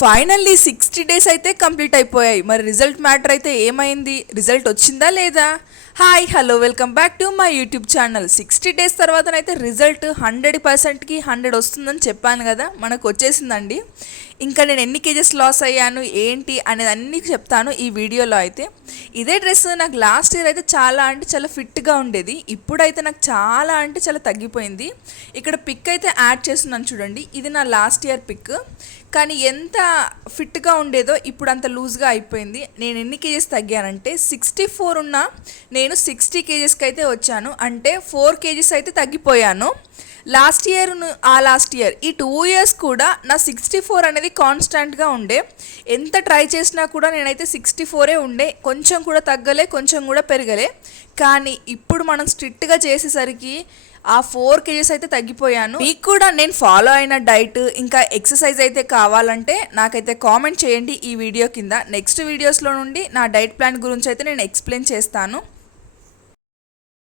Finally 60 days అయితే complete అయిపోయాయి. మరి రిజల్ట్ మ్యాటర్ అయితే ఏమైంది? రిజల్ట్ వచ్చిందా లేదా? Hi hello welcome back to my YouTube channel. 60 days తర్వాతనైతే రిజల్ట్ 100%కి 100 వస్తుందని చెప్పాను కదా, మనకు వచ్చేసిందండి. ఇంకా నేను ఎన్ని కేజెస్ లాస్ అయ్యాను ఏంటి అనేది అన్నీ చెప్తాను ఈ వీడియోలో. అయితే ఇదే డ్రెస్ నాకు లాస్ట్ ఇయర్ అయితే చాలా అంటే చాలా ఫిట్గా ఉండేది. ఇప్పుడైతే నాకు చాలా అంటే చాలా తగ్గిపోయింది. ఇక్కడ పిక్ అయితే యాడ్ చేస్తున్నాను చూడండి, ఇది నా లాస్ట్ ఇయర్ పిక్. కానీ ఎంత ఫిట్గా ఉండేదో ఇప్పుడు అంత లూజ్గా అయిపోయింది. నేను ఎన్ని కేజెస్ తగ్గానంటే 64 ఉన్నా నేను 60 కేజెస్కి అయితే వచ్చాను. అంటే 4 కేజెస్ అయితే తగ్గిపోయాను. లాస్ట్ ఇయర్ ఈ 2 ఇయర్స్ కూడా నా 64 అనేది కాన్స్టాంట్గా ఉండే. ఎంత ట్రై చేసినా కూడా నేనైతే 64 ఉండే, కొంచెం కూడా తగ్గలే, కొంచెం కూడా పెరగలే. కానీ ఇప్పుడు మనం స్ట్రిక్ట్గా చేసేసరికి ఆ 4 కేజెస్ అయితే తగ్గిపోయాను. మీకు కూడా నేను ఫాలో అయిన డైట్ ఇంకా ఎక్సర్సైజ్ అయితే కావాలంటే నాకైతే కామెంట్ చేయండి ఈ వీడియో కింద. నెక్స్ట్ వీడియోస్లో నుండి నా డైట్ ప్లాన్ గురించి అయితే నేను ఎక్స్ప్లెయిన్ చేస్తాను.